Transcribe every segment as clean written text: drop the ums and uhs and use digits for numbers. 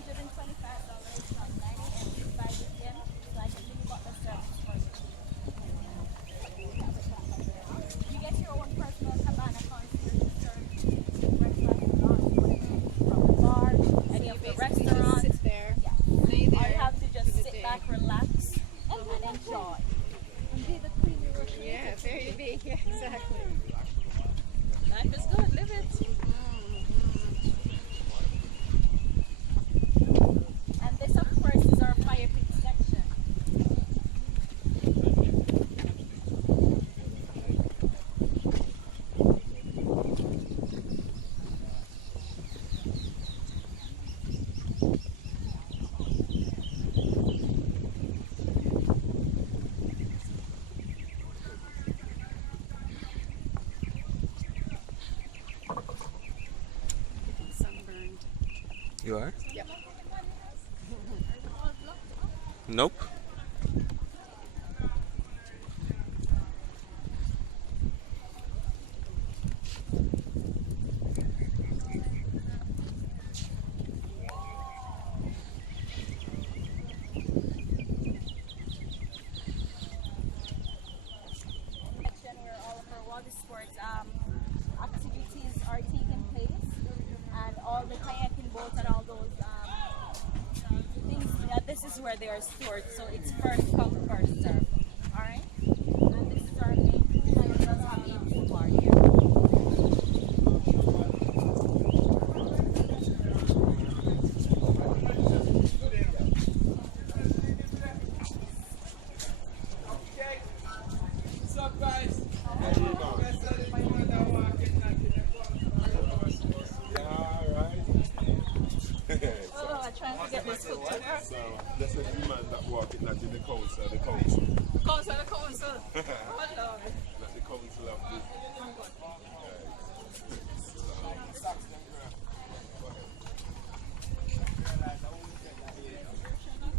$225 from 9 a.m. to 5 p.m. It's like a mini butler service for you. You get your own personal cabana concierge to serve breakfast, lunch, whatever, from the bar, any of the restaurants. Sit there. Yeah. Lay there. All you have to just sit day. back, relax, and enjoy. Yeah, there you be. Yeah, exactly. Life is good, live it. And this, of course, is our fire pit section. Sunburned. You are? Yep. Nope. Section where all of our water sports activities are taking place, and all the kayaking boats and all those things. Yeah, this is where they are stored, so it's first come first serve. All right, and this is our main pool. And it does have a pool bar here. What's up, guys? Oh, I'm trying to get this foot to her. So, that's a new man that walking not in the council, the council. Council, the council. Oh, Lord. Not the council of the...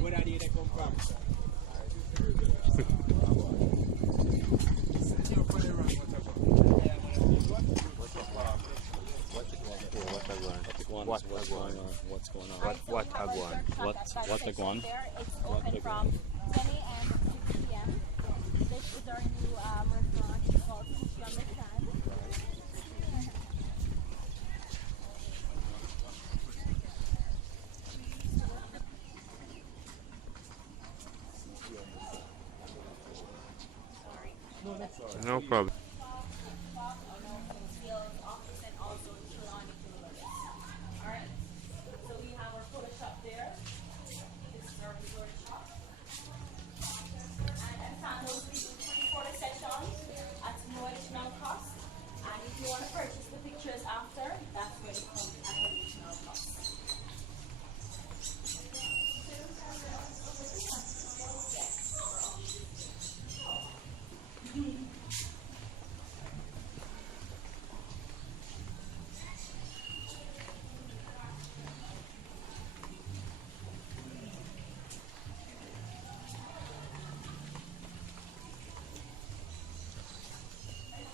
Where are you they come from? What's going on? What's going on? What agwan? What the guan? It's open from 10 a.m. to 6 p.m. This is our new restaurant. It's called Sushi on the Sand. No problem. Office and also Trelawney Jewelers. Alright. So we have our photo shop there. This is our resort shop. And at Sandals, we do free photo sessions at no additional cost. And if you want to purchase the pictures after, that's where it comes at additional cost.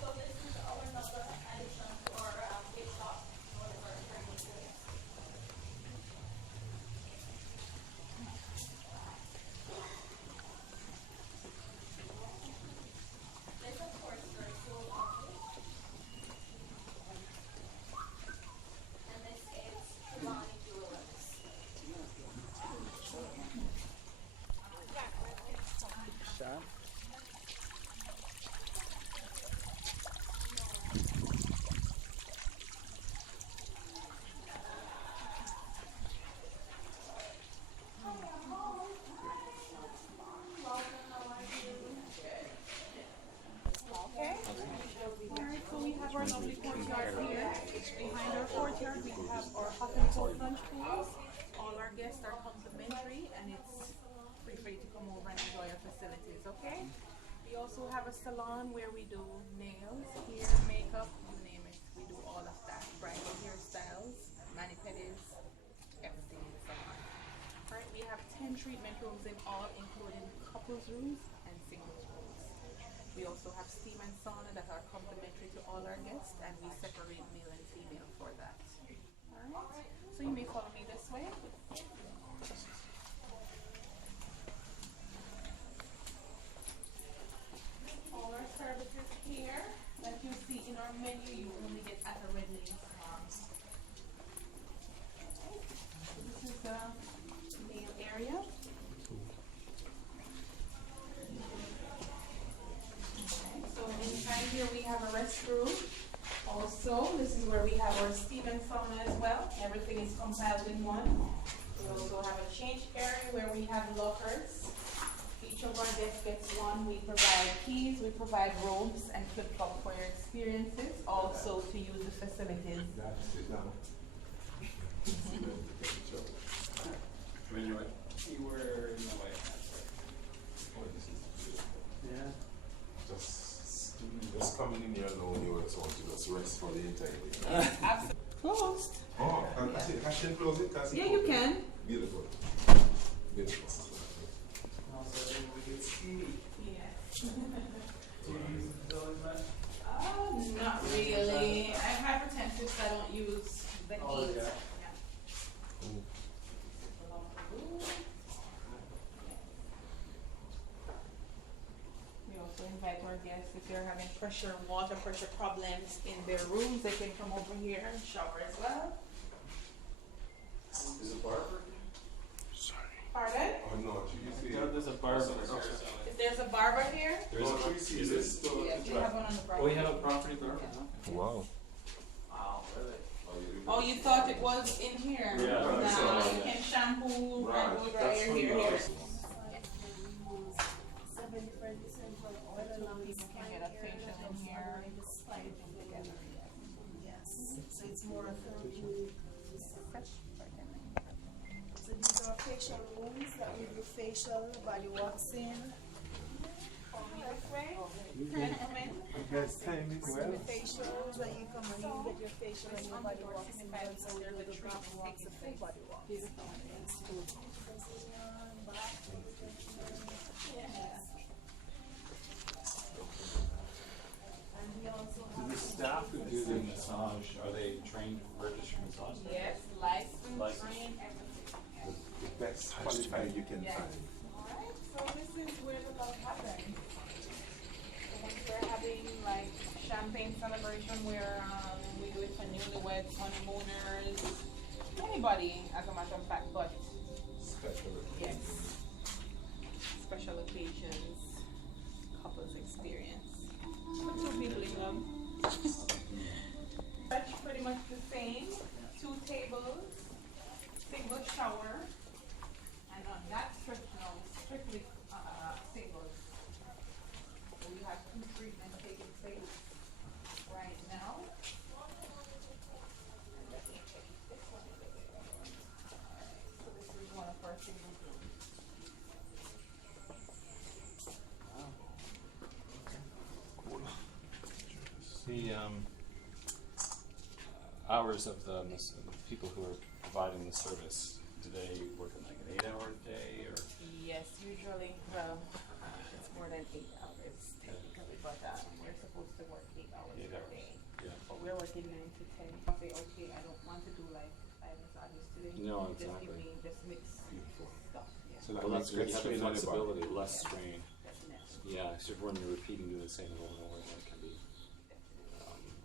So this is our another addition to our gift shop. One of our training goods. This, of course, is our full office. And this is Trelawney Jewelers. Alright, so we have our lovely courtyard here. Behind our courtyard, we have our hot and cold lunch pools. All our guests are complimentary, and it's free for you to come over and enjoy our facilities, okay? We also have a salon where we do nails, hair, makeup, you name it. We do all of that. Bridal hairstyles, mani-pedis, everything in the salon. Alright, we have 10 treatment rooms in all, including couples rooms and singles rooms. We also have steam and sauna that are complimentary to all our guests, and we separate male and female for that. Alright, so you may follow me this way. styled in one. We also have a change area where we have lockers. Each of our guests gets one. We provide keys, we provide robes and flip-flop for your experiences, also to use the facilities. You were in the White House. Yeah. Just coming in here alone, you just want to just rest for the entire day. Absolutely. Closed. Oh, I can close it? Yeah, you can. Beautiful. Beautiful. Also, we could ski. Yes. Do you use the facility much? Not really. I'm hypertensive, so I don't use the heat. Oh, yeah. We also invite our guests, if they're having water pressure problems in their rooms, they can come over here and shower as well. Is it barber? Pardon? Oh, no, you see. There's a barber. If there's a barber here, There's No, you see this to yes, we have one on the Oh, property. we have a property barber? Wow. Wow, really? Oh, you thought it was in here? Yeah. Nah, you can shampoo and blow dry your hair here. Seven different essential oil along People can get a facial in here. Yes, so it's more of a so these are facial rooms that we do facial, body waxing. Facials that you come and you get your facial and your body waxing done, so we do the back wax, the full body wax. And we also Do the staff who do the massage, are they trained registered massage? Yes, license, License. train, everything. The best qualified you can Yes. find. Alright, so this is where the love happens. So once we're having like champagne celebration where we do it for newlyweds, honeymooners, anybody as a matter of fact, but Special. yes, special occasions, couples experience. Put two people in them. That's pretty much the same. 2 tables, single shower, and on that strictly singles. So we have 2 treatments taking place right now. And let me check this one a little bit. Alright, so this is one of our single rooms. The hours of the people who are providing the service, do they work in like an 8-hour day or? Yes, usually, well, it's more than 8 hours technically, but we're supposed to work 8 hours 8 per hours, day. yeah. But we're working 9 to 10. I say, okay, I don't want to do like 5 massages today. No, Just give exactly. me, just mix Beautiful. stuff, yeah. So that Well, means that's good, you less have the strain on the body. flexibility, less Yeah. strain. Definitely, Yeah, except when you're repeating doing the same over and over again, it can be,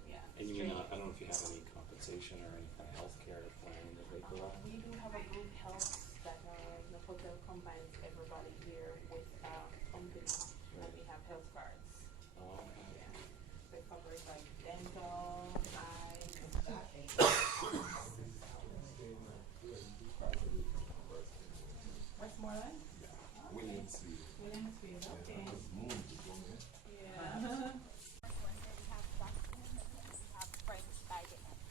yeah. and you may Strain. not, I don't know if you have any compensation or any kind of healthcare plan that they go on. We do have a group health that the hotel combines everybody here with company, and we have health cards. Yeah. They cover it like dental, eyes, Westmoreland? Williamsville. Williamsville, okay. Yeah. have friends by the end.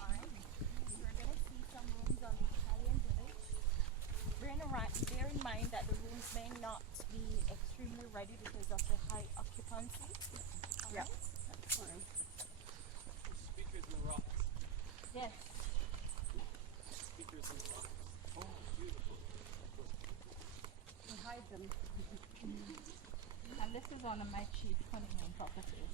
Alright, so we're gonna see some rooms on the Italian village. Bear in mind that the rooms may not be extremely ready because of the high occupancy. Yeah, that's fine. Speakers and rocks. Yes. Speakers and rocks. Oh, beautiful. We hide them. And this is one of my chief honeymoon properties.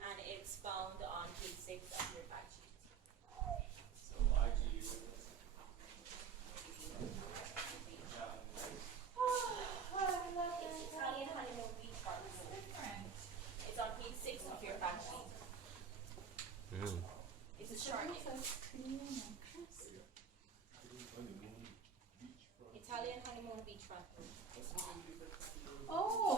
And it's found on page 6 of your fact sheet. So why do you? It's Italian honeymoon beach park. It's on page 6 of your fact sheet. It's a short name. Italian honeymoon beachfront. Oh,